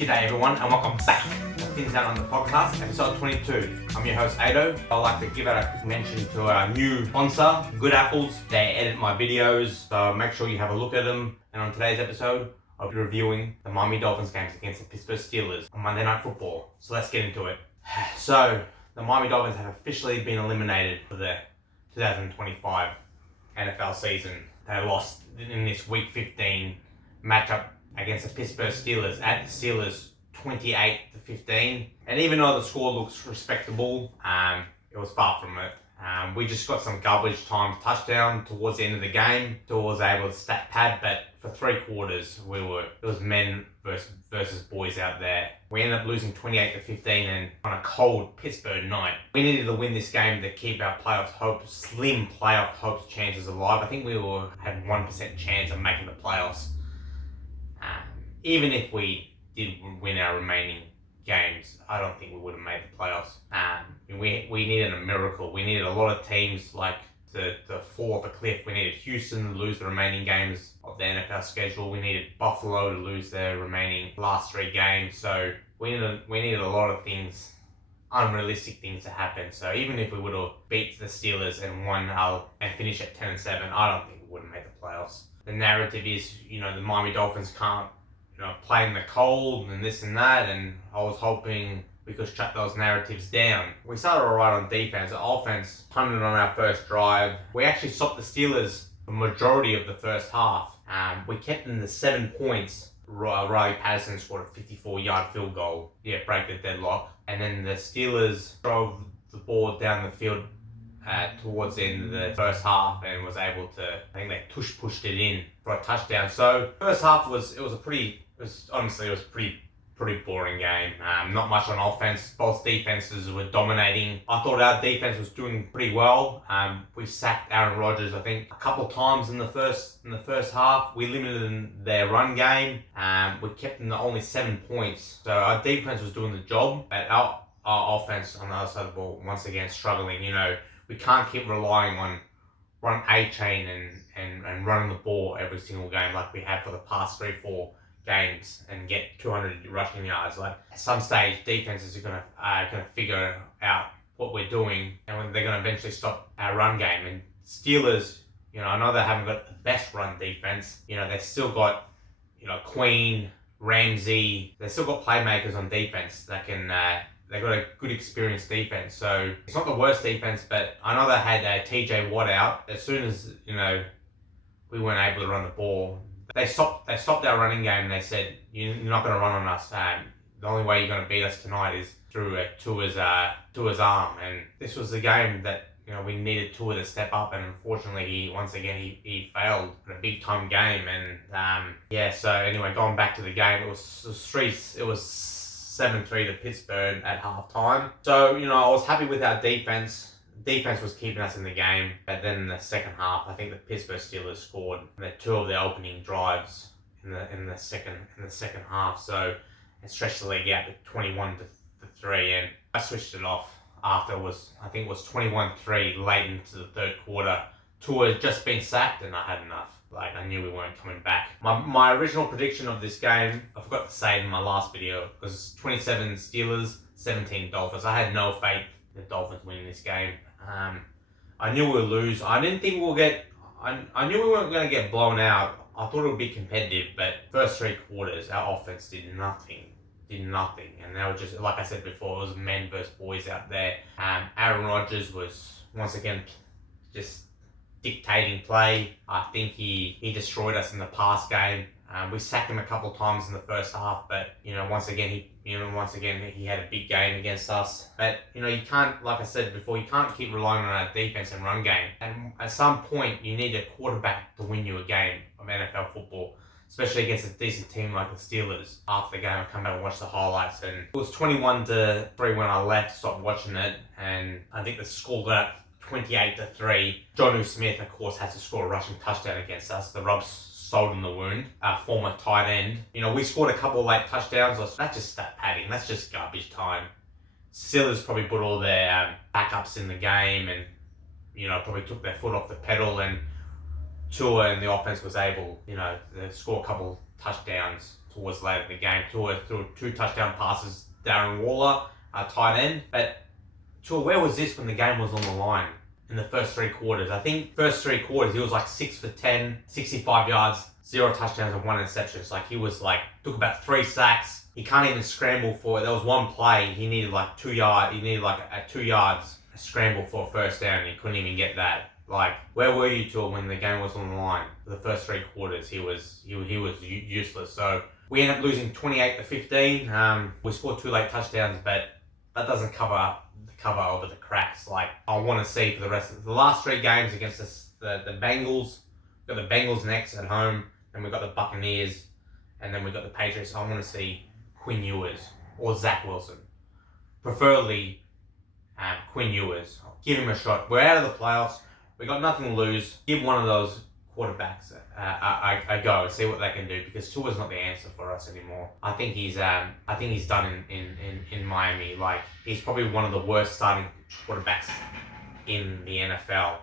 G'day everyone and welcome back to Things Out on the Podcast, episode 22. I'm your host Ado. I'd like to give out a quick mention to our new sponsor, Good Apples. They edit my videos, so make sure you have a look at them. And on today's episode, I'll be reviewing the Miami Dolphins games against the Pittsburgh Steelers on Monday Night Football. So let's get into it. So, the Miami Dolphins have officially been eliminated for the 2025 NFL season. They lost in this Week 15 matchup against the Pittsburgh Steelers at the Steelers 28-15. And even though the score looks respectable, it was far from it. We just got some garbage time touchdown towards the end of the game. Still was able to stack pad, but for 3 quarters, it was men versus boys out there. We ended up losing 28-15 and on a cold Pittsburgh night. We needed to win this game to keep our slim playoff hopes chances alive. I think we had 1% chance of making the playoffs. Even if we did win our remaining games, I don't think we would have made the playoffs. We needed a miracle. We needed a lot of teams like to fall off a cliff. We needed Houston to lose the remaining games of the NFL schedule. We needed Buffalo to lose their remaining last 3 games. So we needed a lot of things, unrealistic things to happen. So even if we would have beat the Steelers and won and finished at 10-7, I don't think we would have made the playoffs. The narrative is, the Miami Dolphins can't play in the cold and this and that, and I was hoping we could shut those narratives down. We started alright on defense. The offense punted on our first drive. We actually stopped the Steelers the majority of the first half. We kept them to 7 points. Riley Patterson scored a 54-yard field goal. Break the deadlock. And then the Steelers drove the ball down the field towards the end of the first half and was able to, I think they pushed it in for a touchdown. So first half was a pretty boring game. Not much on offense. Both defenses were dominating. I thought our defense was doing pretty well. We sacked Aaron Rodgers, I think, a couple of times in the first half. We limited their run game. We kept them to only 7 points. So our defense was doing the job, but our offense on the other side of the ball once again struggling. We can't keep relying on run A-chain and running the ball every single game like we have for the past 3-4 games and get 200 rushing yards. Like at some stage, defenses are gonna figure out what we're doing, and they're gonna eventually stop our run game. And Steelers, I know they haven't got the best run defense. They still got, Queen, Ramsey. They still got playmakers on defense that can. They got a good experienced defense, so it's not the worst defense. But I know they had TJ Watt out. As soon as we weren't able to run the ball, they stopped our running game. And they said, "You're not going to run on us. The only way you're going to beat us tonight is through Tua's arm." And this was the game that we needed Tua to step up, and unfortunately, he failed in a big time game. And so anyway, going back to the game, it was 7-3 to Pittsburgh at halftime. So, I was happy with our defense. Defense was keeping us in the game. But then in the second half, I think the Pittsburgh Steelers scored 2 of their opening drives in the second half. So it stretched the league out to 21-3, and I switched it off after it was 21-3 late into the third quarter. Tua had just been sacked and I had enough. I knew we weren't coming back. My original prediction of this game, I forgot to say in my last video, was 27 Steelers, 17 Dolphins. I had no faith in the Dolphins winning this game. I knew we would lose. I didn't think I knew we weren't going to get blown out. I thought it would be competitive, but first 3 quarters, our offense did nothing. And they were just, like I said before, it was men versus boys out there. Aaron Rodgers was, once again, just dictating play. I think he destroyed us in the pass game. We sacked him a couple of times in the first half, but once again he had a big game against us. But you can't, like I said before, you can't keep relying on our defense and run game. And at some point, you need a quarterback to win you a game of NFL football, especially against a decent team like the Steelers. After the game, I come back and watch the highlights, and it was 21-3 when I left, stopped watching it, and I think the score got up 28-3. Jonnu Smith, of course, has to score a rushing touchdown against us. The rub's salt in the wound. Former tight end. We scored a couple of late touchdowns. That's just stat padding. That's just garbage time. Steelers probably put all their backups in the game and, probably took their foot off the pedal, and Tua and the offense was able, to score a couple touchdowns towards later in the game. Tua threw 2 touchdown passes. Darren Waller, tight end. But Tua, where was this when the game was on the line? In the first 3 quarters. I think first 3 quarters he was like 6 for 10, 65 yards, 0 touchdowns and 1 interception. Like he was like, took about 3 sacks. He can't even scramble for it. There was one play, he needed like 2 yards, he needed like 2 yards, a scramble for a first down, and he couldn't even get that. Like, where were you two when the game was on the line? For the first 3 quarters, he was useless. So we ended up losing 28-15. We scored 2 late touchdowns, but that doesn't cover over the cracks. Like, I want to see for the rest of the last 3 games against the Bengals. We've got the Bengals next at home, and we've got the Buccaneers, and then we've got the Patriots. I want to see Quinn Ewers or Zach Wilson. Preferably Quinn Ewers. Give him a shot. We're out of the playoffs. We got nothing to lose. Give one of those quarterbacks a go and see what they can do, because Tua's not the answer for us anymore. I think he's done in Miami. Like, he's probably one of the worst starting quarterbacks in the NFL.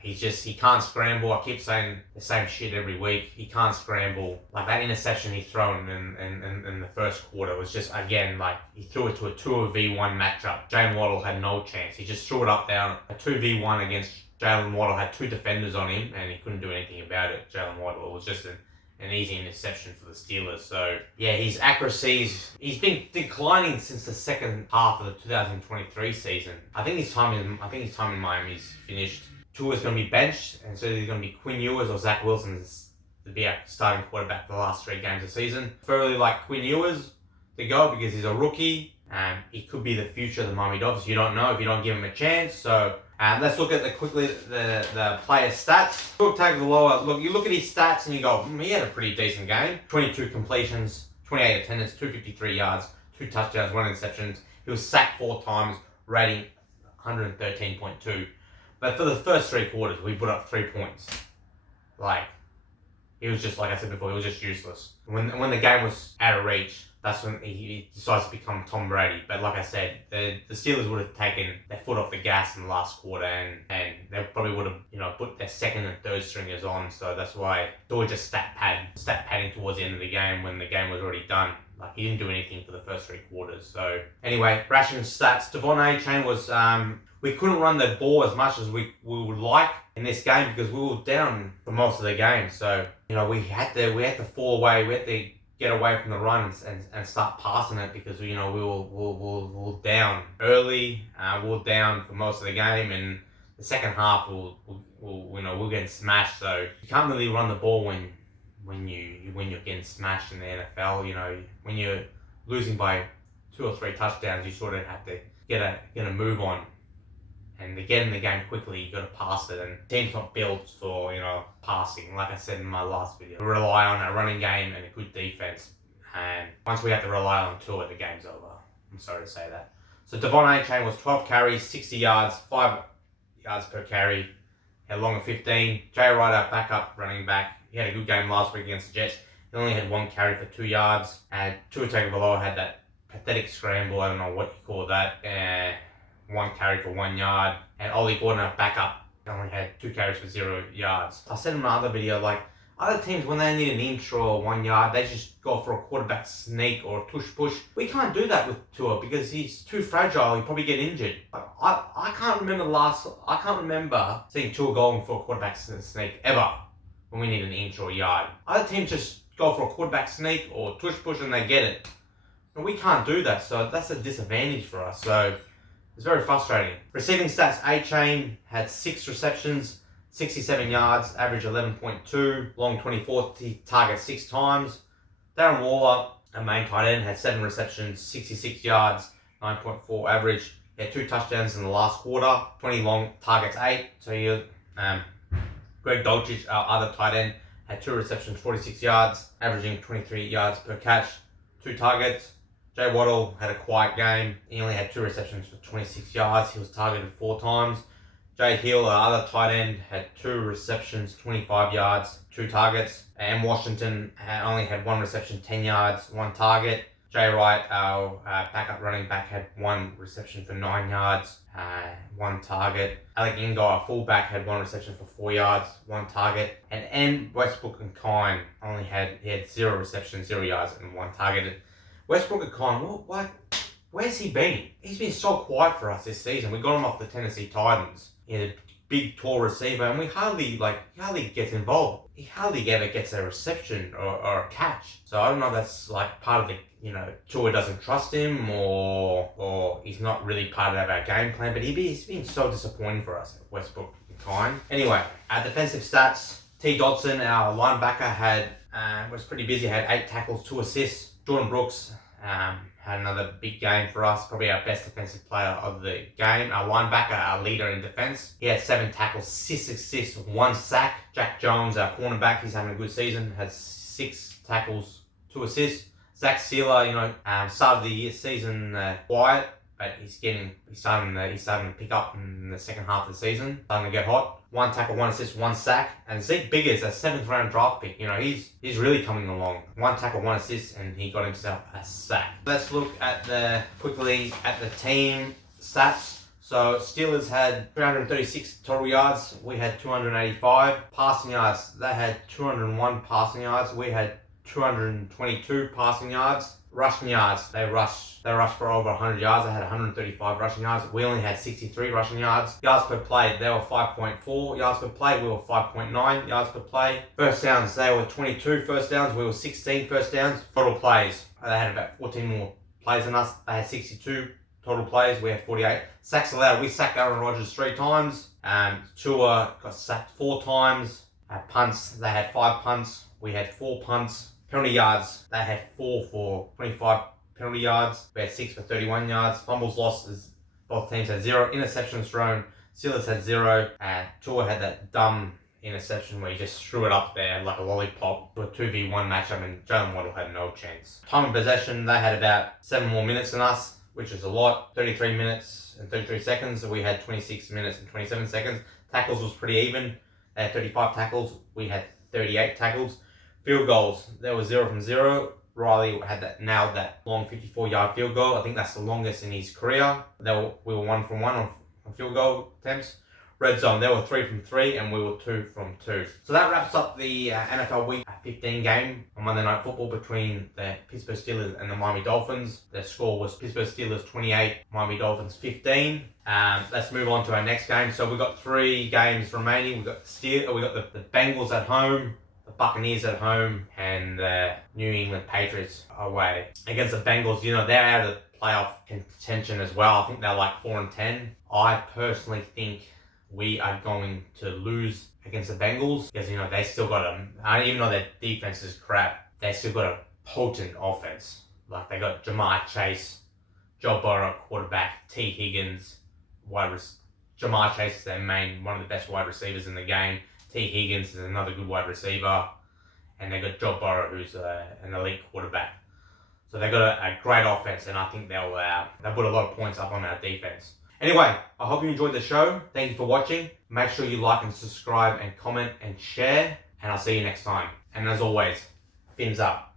He can't scramble. I keep saying the same shit every week. He can't scramble. Like, that interception he thrown in the first quarter was just, again, like, he threw it to a 2v1 matchup. Jalen Waddle had no chance. He just threw it up down. A 2v1 against Jalen Waddle had 2 defenders on him, and he couldn't do anything about it. Jalen Waddle, it was just an easy interception for the Steelers. So yeah, his accuracies, he's been declining since the second half of the 2023 season. I think his time in Miami's finished. Tua's going to be benched, and so there's going to be Quinn Ewers or Zach Wilson to be our starting quarterback for the last 3 games of the season. Preferably like Quinn Ewers to go, because he's a rookie. He could be the future of the Miami Dolphins. You don't know if you don't give him a chance. So let's look at the player stats. Tua Tagovailoa, look, you look at his stats and you go, he had a pretty decent game. 22 completions, 28 attendance, 253 yards, 2 touchdowns, 1 interception. He was sacked 4 times, rating 113.2. But for the first 3 quarters, we put up 3 points. Like, he was just, like I said before, he was just useless. When the game was out of reach, that's when he decides to become Tom Brady. But like I said, the Steelers would have taken their foot off the gas in the last quarter, and they probably would have, put their second and third stringers on. So that's why they were just stat padding towards the end of the game when the game was already done. Like, he didn't do anything for the first 3 quarters. So anyway, ration stats. Devon A-Chain was we couldn't run the ball as much as we would like in this game, because we were down for most of the game. So we had to fall away. We had to get away from the runs and start passing it, because we were down early. We were down for most of the game, and the second half we're getting smashed. So you can't really run the ball when you're getting smashed in the NFL. When you're losing by 2 or 3 touchdowns, you sort of have to get a move on. And to get in the game quickly, you got to pass it. And teams not built for, passing. Like I said in my last video, we rely on a running game and a good defense. And once we have to rely on Tua, the game's over. I'm sorry to say that. So Devon A-Chain was 12 carries, 60 yards, 5 yards per carry. Had long of 15. Jay Wright, our backup running back, he had a good game last week against the Jets. He only had 1 carry for 2 yards. And Tua Tagovailoa had that pathetic scramble. I don't know what you call that. 1 carry for 1 yard, and Ollie Gordon, our backup, only had 2 carries for 0 yards. I said in my other video, like, other teams, when they need an inch or 1 yard, they just go for a quarterback sneak or a tush push. We can't do that with Tua, because he's too fragile. He'll probably get injured. I can't remember seeing Tua going for a quarterback sneak ever when we need an inch or a yard. Other teams just go for a quarterback sneak or tush push and they get it. But we can't do that, so that's a disadvantage for us. So it's very frustrating. Receiving stats, A-Chain had 6 receptions, 67 yards, average 11.2, long 24, target 6 times. Darren Waller, our main tight end, had 7 receptions, 66 yards, 9.4 average. He had 2 touchdowns in the last quarter, 20 long, targets 8. So Greg Dolchich, our other tight end, had 2 receptions, 46 yards, averaging 23 yards per catch, 2 targets. Jay Waddle had a quiet game. He only had 2 receptions for 26 yards. He was targeted 4 times. Jay Hill, our other tight end, had 2 receptions, 25 yards, 2 targets. And Washington only had 1 reception, 10 yards, 1 target. Jay Wright, our backup running back, had 1 reception for 9 yards, 1 target. Alec Ingo, our fullback, had 1 reception for 4 yards, 1 target. And Westbrook and Kine he had 0 receptions, 0 yards, and 1 target. Westbrook and Kine, where's he been? He's been so quiet for us this season. We got him off the Tennessee Titans. He's a big, tall receiver, and he hardly gets involved. He hardly ever gets a reception or a catch. So I don't know if that's like part of the, Tua doesn't trust him or he's not really part of our game plan, but he's been so disappointing for us, Westbrook and Kine. Anyway, our defensive stats. T. Dodson, our linebacker, was pretty busy, had 8 tackles, 2 assists. Jordan Brooks had another big game for us, probably our best defensive player of the game. Our linebacker, our leader in defense, he had 7 tackles, 6 assists, 1 sack. Jack Jones, our cornerback, he's having a good season, had 6 tackles, 2 assists. Zach Sealer, started the season quiet, but he's starting to pick up in the second half of the season, starting to get hot. 1 tackle, 1 assist, 1 sack. And Zeke Biggers, a 7th round draft pick, he's really coming along. 1 tackle, 1 assist, and he got himself a sack. Let's look quickly at the team stats. So Steelers had 336 total yards. We had 285 passing yards. They had 201 passing yards. We had 222 passing yards. Rushing yards, they rushed for over 100 yards. They had 135 rushing yards. We only had 63 rushing yards. Yards per play, they were 5.4 yards per play. We were 5.9 yards per play. First downs, they were 22 first downs. We were 16 first downs. Total plays, they had about 14 more plays than us. They had 62 total plays. We had 48. Sacks allowed, we sacked Aaron Rodgers 3 times. Tua got sacked 4 times. Punts, they had 5 punts. We had 4 punts. Penalty yards, they had 4 for 25 penalty yards. We had 6 for 31 yards. Fumbles lost, both teams had 0. Interceptions thrown, Steelers had 0. Tua had that dumb interception where he just threw it up there like a lollipop to a 2v1 matchup, and Jalen Waddle had no chance. Time of possession, they had about 7 more minutes than us, which is a lot. 33 minutes and 33 seconds. We had 26 minutes and 27 seconds. Tackles was pretty even. They had 35 tackles. We had 38 tackles. Field goals, there was 0 from 0. Riley nailed that long 54-yard field goal. I think that's the longest in his career. We were 1 from 1 on field goal attempts. Red zone, there were 3 from 3, and we were 2 from 2. So that wraps up the NFL Week 15 game on Monday Night Football between the Pittsburgh Steelers and the Miami Dolphins. The score was Pittsburgh Steelers 28, Miami Dolphins 15. Let's move on to our next game. So we've got 3 games remaining. We've got the Bengals at home, the Buccaneers at home, and the New England Patriots away. Against the Bengals, they're out of the playoff contention as well. I think they're like 4-10. I personally think we are going to lose against the Bengals because, they still got even though their defense is crap, they still got a potent offense. Like, they got Jamar Chase, Joe Burrow, quarterback, T. Higgins, Jamar Chase is one of the best wide receivers in the game. T. Higgins is another good wide receiver, and they got Joe Burrow, who's an elite quarterback. So they got a great offense, and I think they'll put a lot of points up on our defense. Anyway, I hope you enjoyed the show. Thank you for watching. Make sure you like and subscribe and comment and share, and I'll see you next time. And as always, fins up.